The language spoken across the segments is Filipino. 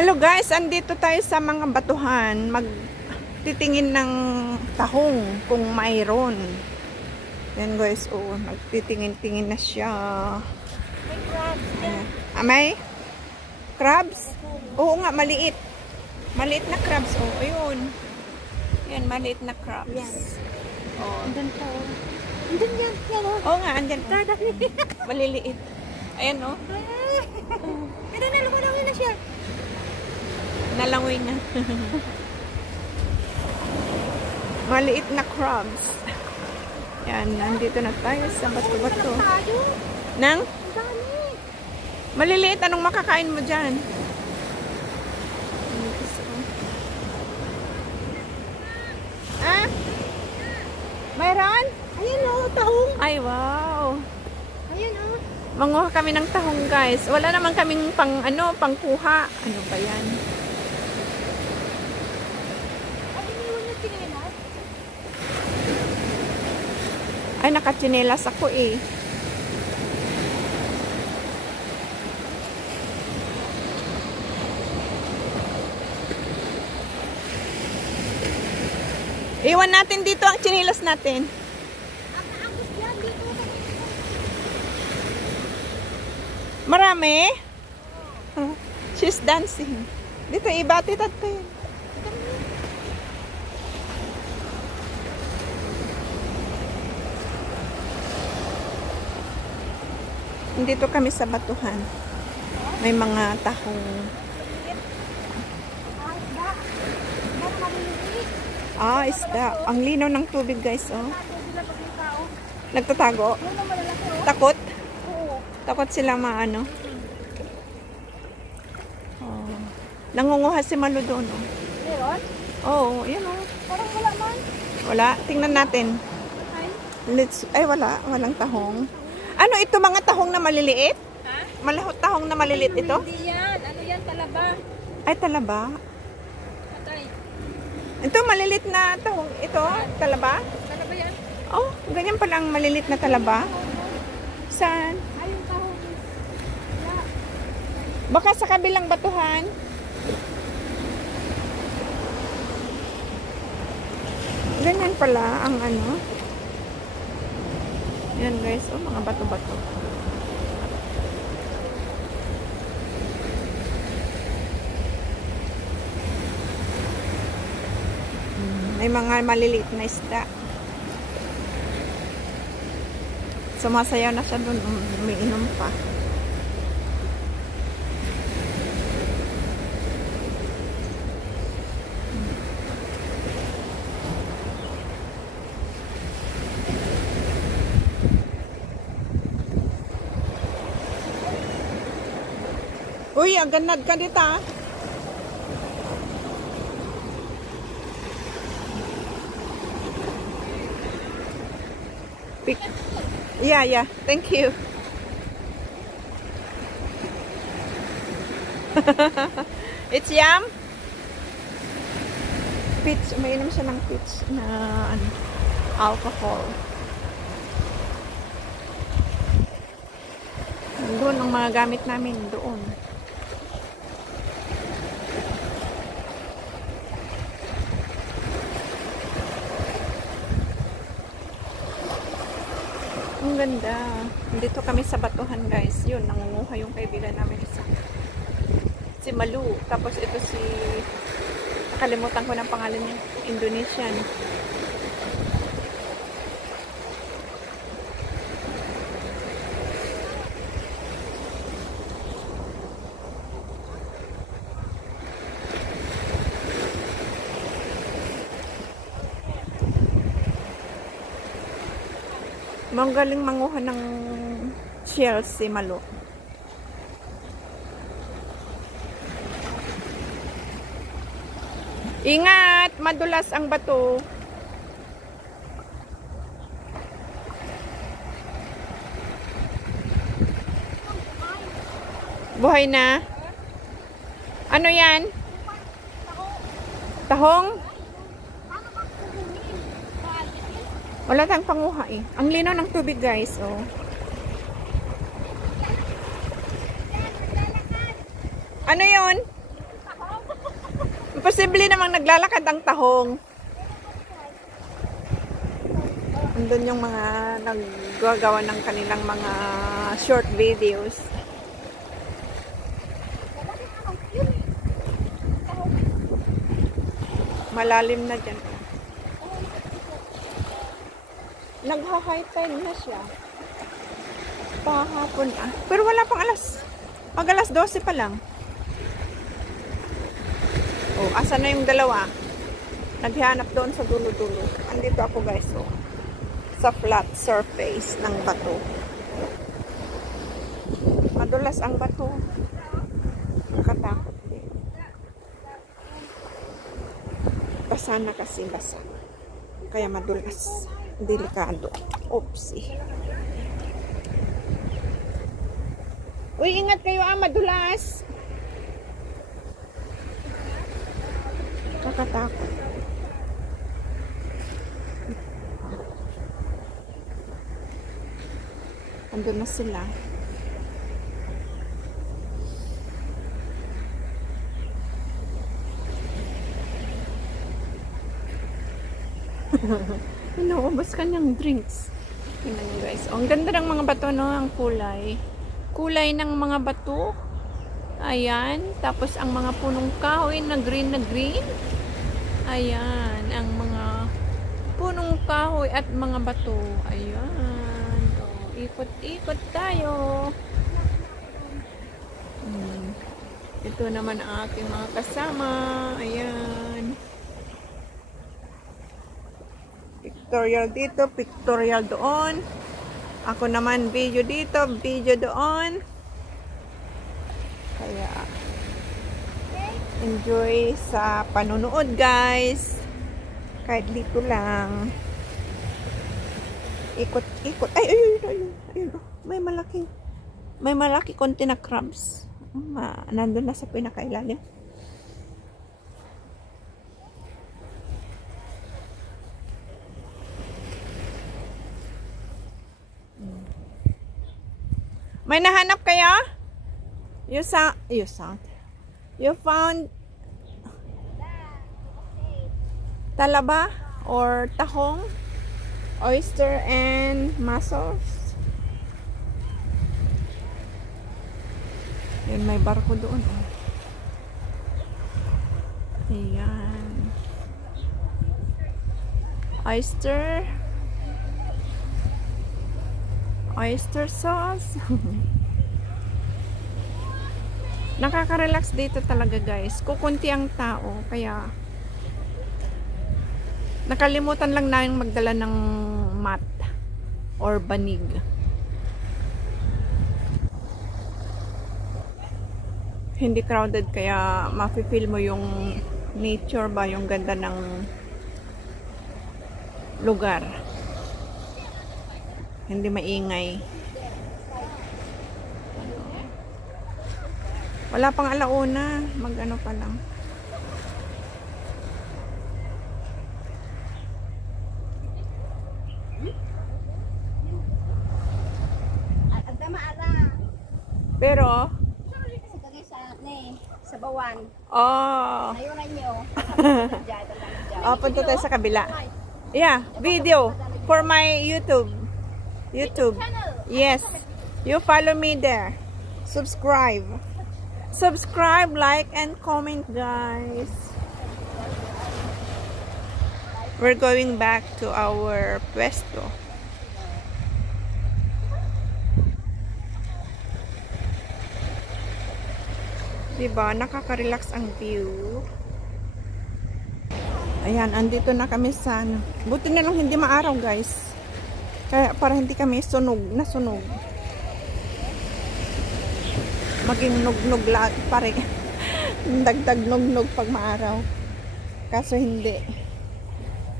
Hello guys, andito tayo sa mga batuhan. Magtitingin ng tahong kung mayroon. Yan guys, oh, nagtitingin-tingin na siya. May crabs yan. May crabs? Oo nga, maliit. Maliit na crabs, oh, ayun. Yan, maliit na crabs. Yan. Oh. Andun pa, oh. Andun yan, yan, oh. Oo nga, andyan. Maliliit. Ayan, oh. Pero nalumalawin na siya. Nalangoy na. Maliit na crabs. Yan, nandito na tayo sa bato-bato. Nang? Maliliit, anong makakain mo dyan? Ah? Mayroon? Ayan, oh, tahong. Ay, wow. Ayan, oh. Manguha kami ng tahong, guys. Wala naman kaming pangkuha. Ano ba yan? Ay, nakatsinelas ako eh. Iwan natin dito ang tsinelas natin. Marami? Oh, she's dancing. Dito, ibati tayo. Dito kami sa batuhan. May mga tahong. Ah, isda. Ang linaw ng tubig, guys, oh. Nagtatago? Takot? Takot sila maano. Oh. Nangunguha si Malu doon, oh. Meron? Oo, yun, oh. Parang wala man. Wala. Tingnan natin. Ay, wala. Walang tahong. Ano ito, mga tahong na maliliit? Ha? Malahot tahong na maliliit ito? Hindi yan. Ano yan? Talaba. Ay, talaba. Patay. Ito, maliliit na tahong. Ito, talaba? Talaba yan? Oh, ganyan pala ang maliliit na talaba. Saan? Ay, yung tahong. Baka sa kabilang batuhan. Ganyan pala ang ano. Yan guys, oh, mga bato-bato. May mga maliliit na isda. Sumasayaw na siya doon, umiinom pa. Uy, ang ganad ka dito, ah. Yeah. Thank you. It's yum. Peach. Umiinom siya ng peach na ano, alcohol. Doon ang mga gamit namin doon. Ang ganda. Dito kami sa batuhan, guys. Yun, nangunguha yung kaibigan namin isa. Si Malu. Tapos ito si... Nakalimutan ko ng pangalan niya. Indonesian. Magaling manguha ng shells si Malu. Ingat! Madulas ang bato. Buhay na? Ano yan? Tahong? Wala tayong panguha eh. Ang linaw ng tubig, guys. Oh. Ano yun? Posible namang naglalakad ang tahong. Andun yung mga naggagawa ng kanilang mga short videos. Malalim na dyan. Nagha-high tide na siya. Pahapon ah. Pero wala pang alas. Alas 12 pa lang. Oh, asa na yung dalawa? Naghanap doon sa dulo-dulo. Andito ako guys, oh. Sa flat surface ng bato. Madulas ang bato. Nakatakot din. Basa na kasi basa. Kaya madulas. Delikado. Oopsie. Uy, ingat kayo ah, madulas. Nakatakot. Andun na sila. Inuubos kanyang drinks. Tingnan nyo guys. Oh, ang ganda ng mga bato, no? Ang kulay. Kulay ng mga bato. Ayan. Tapos ang mga punong kahoy na green na green. Ayan. Ang mga punong kahoy at mga bato. Ayan. Oh, ikot-ikot tayo. Ito naman ang aking mga kasama. Ayan. Pictorial dito, pictorial doon. Ako naman video dito, video doon. Kaya enjoy sa panunood guys. Kahit dito lang. Ikot-ikot. Ay, ayun. May malaki konti na crabs. Nandun na sa pinakailalim. May nahanap kaya? You found talaba or tahong, oyster and mussels. Yan, may barko doon. Oh. Ayan. Oyster sauce. Nakaka-relax dito talaga guys. Kukunti ang tao. Kaya nakalimutan lang namin magdala ng mat or banig. Hindi crowded kaya mafe-feel mo yung nature ba, yung ganda ng lugar. Hindi maingay. Wala pang alauna. Mag-ano pa lang. Pero sa bawan. Oh. Ayunan nyo. Oh, punta tayo sa kabila. Yeah, video for my YouTube. Yes. You follow me there. Subscribe, like, and comment, guys. We're going back to our pwesto. Diba? Nakaka-relax ang view. Ayan, andito na kami sa ano. Buti na lang hindi maaraw, guys. Kaya para hindi kami nasunog. Maging nugnog lahat pare. Dagdag nugnog pag maaraw. Kaso hindi.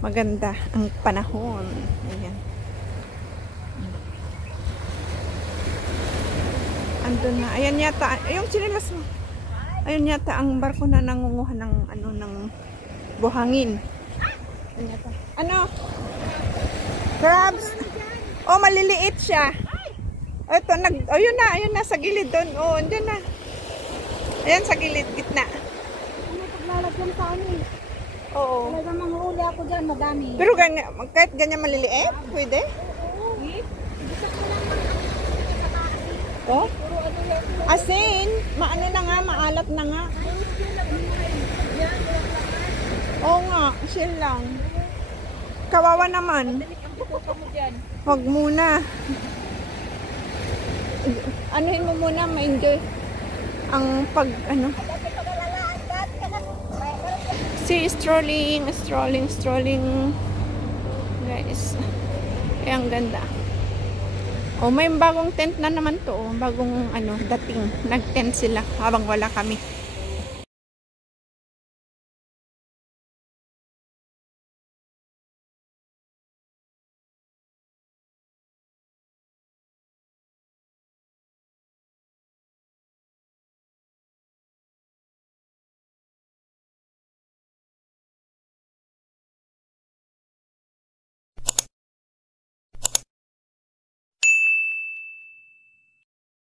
Maganda ang panahon. Ayan. Andun na. Ayan yata. Yung sinilas mo. Ayun yata ang barko na nangunguha ng ano, ng buhangin. Ano? Crabs? Oh, maliliit siya. Ito, ayun na sa gilid doon. Oh, andyan na. Ayan sa gilid, gitna. yung saan eh. Oo. Talagang manghuli ako dyan, madami. Pero kahit ganyan maliliit, pwede? Eh, gusto ko lang man Oh? puro ano yan. Asin, maano na nga, maalat na nga. Oo nga, chill lang. Kawawa naman. Ang pupuka mo dyan. Huwag muna. Anuhin mo muna, ma-enjoy ang ano. Si strolling. Guys. Eh, ang ganda. Oh, may bagong tent na naman to. Oh. Bagong dating. Nag-tent sila habang wala kami.